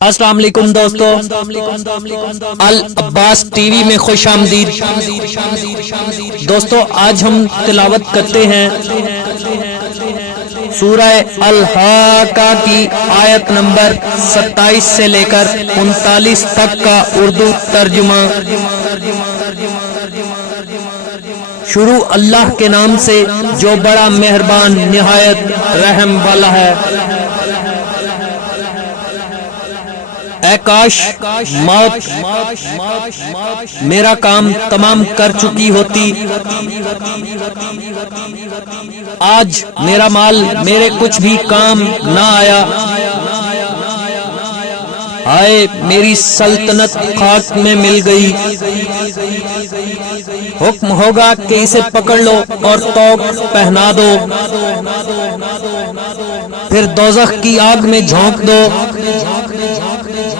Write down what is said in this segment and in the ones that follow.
السلام علیکم دوستو، العباس ٹی وی میں خوش آمدید۔ دوستو آج ہم تلاوت کرتے ہیں سورہ الحاقہ کی آیت نمبر 27 سے لے کر 39 تک کا اردو ترجمہ۔ شروع اللہ کے نام سے جو بڑا مہربان نہایت رحم والا ہے۔ اے کاش موت میرا کام تمام کر چکی ہوتی، آج میرا مال میرے کچھ بھی کام نہ آیا، آئے میری سلطنت خاک میں مل گئی۔ حکم ہوگا کہ اسے پکڑ لو اور طوق پہنا دو، پھر دوزخ کی آگ میں جھونک دو،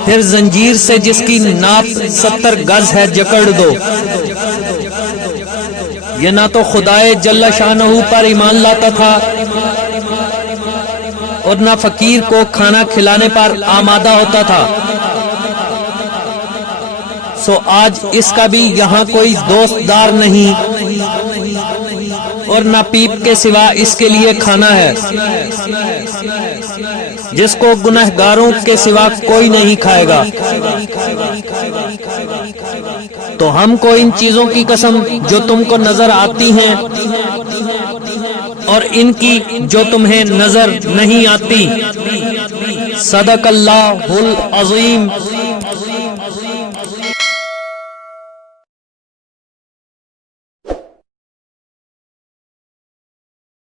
پھر زنجیر سے جس کی ناپ 70 گز ہے جکڑ دو۔ یہ نہ تو خدائے جل شانہ پر ایمان لاتا تھا اور نہ فقیر کو کھانا کھلانے پر آمادہ ہوتا تھا، سو آج اس کا بھی یہاں کوئی دوست دار نہیں، اور نہ پیپ کے سوا اس کے لیے کھانا ہے، جس کو گنہگاروں کے سوا کوئی نہیں کھائے گا۔ تو ہم کو ان چیزوں کی قسم جو تم کو نظر آتی ہیں اور ان کی جو تمہیں نظر نہیں آتی۔ صدق اللہ العظیم۔